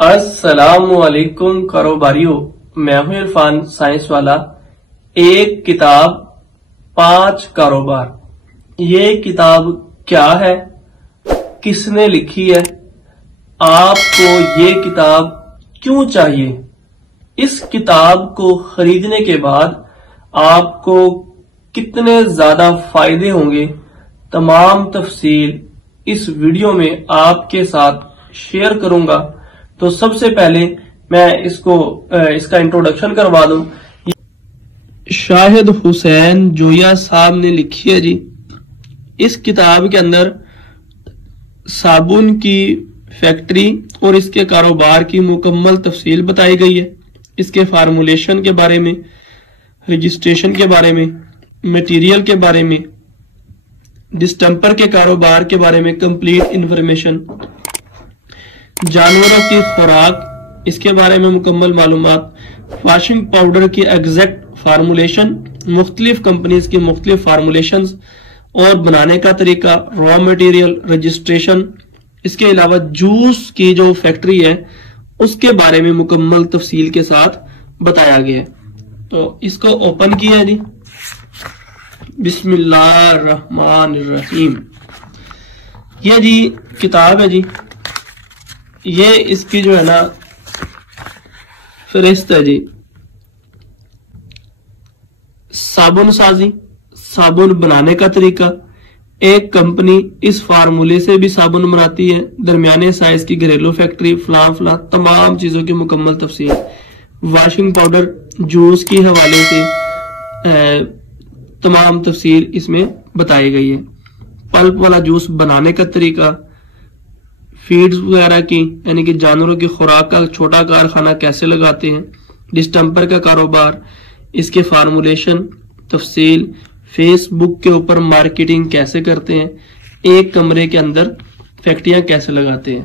السلام علیکم کاروباریوں، میں ہوں عرفان سائنس والا۔ ایک کتاب 5 کاروبار۔ یہ کتاب کیا ہے، کس نے لکھی ہے، آپ کو یہ کتاب کیوں چاہیے، اس کتاب کو خریدنے کے بعد آپ کو کتنے زیادہ فائدے ہوں گے، تمام تفصیل اس ویڈیو میں آپ کے ساتھ شیئر کروں گا۔ تو سب سے پہلے میں اس کا انٹروڈکشن کروا دوں۔ شاہد حسین جویا صاحب نے لکھی ہے جی۔ اس کتاب کے اندر صابن کی فیکٹری اور اس کے کاروبار کی مکمل تفصیل بتائی گئی ہے۔ اس کے فارمولیشن کے بارے میں، رجسٹریشن کے بارے میں، میٹیریل کے بارے میں، ڈسٹمپر کے کاروبار کے بارے میں کمپلیٹ انفارمیشن، جانوروں کی خوراک اس کے بارے میں مکمل معلومات، واشنگ پاؤڈر کی ایگزیکٹ فارمولیشن، مختلف کمپنیز کی مختلف فارمولیشنز اور بنانے کا طریقہ، را میٹیریل، رجسٹریشن، اس کے علاوہ جوس کی جو فیکٹری ہے اس کے بارے میں مکمل تفصیل کے ساتھ بتایا گیا ہے۔ تو اس کو اوپن کیا جی۔ بسم اللہ الرحمن الرحیم۔ یہ جی کتاب ہے جی، یہ اس کی جو ہے نا فہرست ہے جی۔ صابن سازی، صابن بنانے کا طریقہ، ایک کمپنی اس فارمولے سے بھی صابن بناتی ہے، درمیانے سائز کی گھریلو فیکٹری، فلاں فلاں، تمام چیزوں کی مکمل تفصیل، واشنگ پاؤڈر، جوس کی حوالے سے تمام تفصیل اس میں بتائی گئی ہے، پلپ والا جوس بنانے کا طریقہ، فیڈز وغیرہ کی یعنی کہ جانوروں کی خوراک کا چھوٹا کارخانہ کیسے لگاتے ہیں، ڈسٹمپر کا کاروبار، اس کے فارمولیشن، تفصیل، فیس بک کے اوپر مارکیٹنگ کیسے کرتے ہیں، ایک کمرے کے اندر فیکٹریاں کیسے لگاتے ہیں۔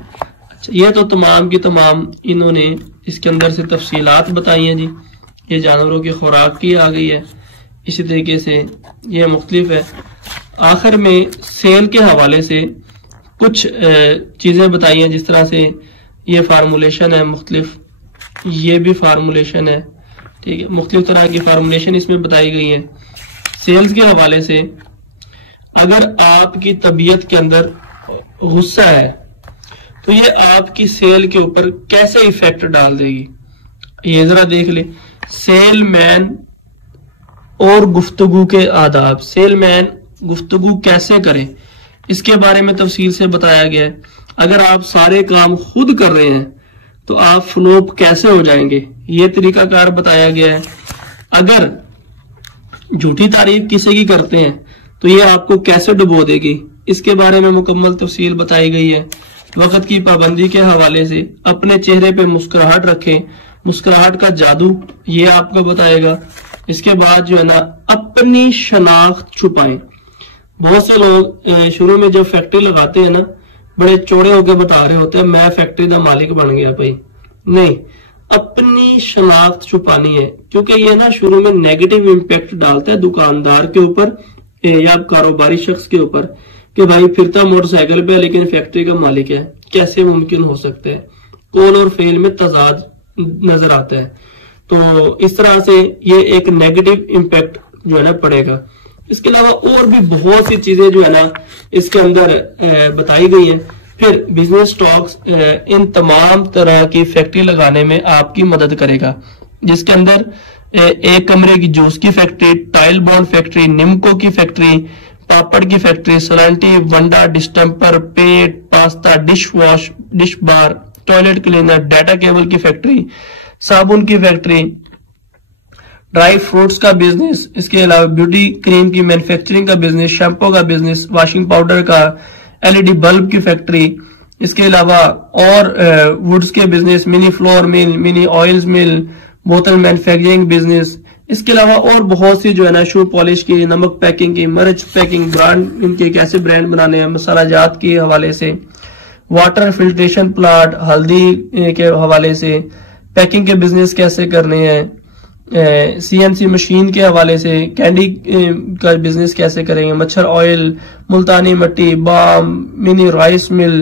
اچھا، یہ تو تمام کی تمام انہوں نے اس کے اندر سے تفصیلات بتائی ہیں جی۔ یہ جانوروں کی خوراک کی آ گئی ہے، اسی طریقے سے یہ مختلف ہے۔ آخر میں سیل کے حوالے سے کچھ چیزیں بتائی ہیں، جس طرح سے یہ فارمولیشن ہے مختلف، یہ بھی فارمولیشن ہے، ٹھیک ہے، مختلف طرح کی فارمولیشن اس میں بتائی گئی ہے۔ سیلز کے حوالے سے اگر آپ کی طبیعت کے اندر غصہ ہے تو یہ آپ کی سیل کے اوپر کیسے ایفیکٹ ڈال دے گی، یہ ذرا دیکھ لیں۔ سیل مین اور گفتگو کے آداب، سیل مین گفتگو کیسے کریں اس کے بارے میں تفصیل سے بتایا گیا ہے۔ اگر آپ سارے کام خود کر رہے ہیں تو آپ فلوپ کیسے ہو جائیں گے، یہ طریقہ کار بتایا گیا ہے۔ اگر جھوٹی تعریف کسی کی کرتے ہیں تو یہ آپ کو کیسے ڈبو دے گی، اس کے بارے میں مکمل تفصیل بتائی گئی ہے۔ وقت کی پابندی کے حوالے سے اپنے چہرے پہ مسکراہٹ رکھیں، مسکراہٹ کا جادو یہ آپ کو بتائے گا۔ اس کے بعد جو ہے نا اپنی شناخت چھپائیں۔ بہت سے لوگ شروع میں جب فیکٹری لگاتے ہیں نا بڑے چوڑے ہو کے بتا رہے ہوتے ہیں میں فیکٹری دا مالک بن گیا بھائی، نہیں، اپنی شناخت چھپانی ہے، کیونکہ یہ نا شروع میں نیگیٹو امپیکٹ ڈالتا ہے دکاندار کے اوپر یا کاروباری شخص کے اوپر کہ بھائی پھرتا موٹر سائیکل پہ لیکن فیکٹری کا مالک ہے، کیسے ممکن ہو سکتا ہے، قول اور فعل میں تضاد نظر آتا ہے۔ تو اس طرح سے یہ ایک نیگیٹو امپیکٹ جو ہے نا پڑے گا۔ اس کے علاوہ اور بھی بہت سی چیزیں جو ہے نا اس کے اندر بتائی گئی ہیں۔ پھر بزنس سٹاکس ان تمام طرح کی فیکٹری لگانے میں آپ کی مدد کرے گا، جس کے اندر ایک کمرے کی جوس کی فیکٹری، ٹائل بانڈ فیکٹری، نمکو کی فیکٹری، پاپڑ کی فیکٹری، سلانٹی، ونڈا، ڈسٹمپر، پیٹ، پاستا، ڈش واش، ڈش بار، ٹوائلٹ کلینر، ڈیٹا کیبل کی فیکٹری، صابن کی فیکٹری، ڈرائی فروٹس کا بزنس، اس کے علاوہ بیوٹی کریم کی مینوفیکچرنگ کا بزنس، شیمپو کا بزنس، واشنگ پاؤڈر کا، ایل ای ڈی بلب کی فیکٹری، اس کے علاوہ اور ووڈز کے بزنس، منی فلور مل، منی آئلز مل، بوتل مینوفیکچرنگ بزنس، اس کے علاوہ اور بہت سی جو ہے نا شو پالش کی، نمک پیکنگ کی، مرچ پیکنگ، برانڈ ان کے کیسے برانڈ بنانے ہیں، مسالہ جات کے حوالے سے، واٹر فلٹریشن پلانٹ، ہلدی کے حوالے سے، پیکنگ کے بزنس کیسے کرنے ہیں، سی این سی مشین کے حوالے سے، کینڈی کا بزنس کیسے کریں گے، مچھر آئل، ملتانی مٹی، بام، منی رائس مل،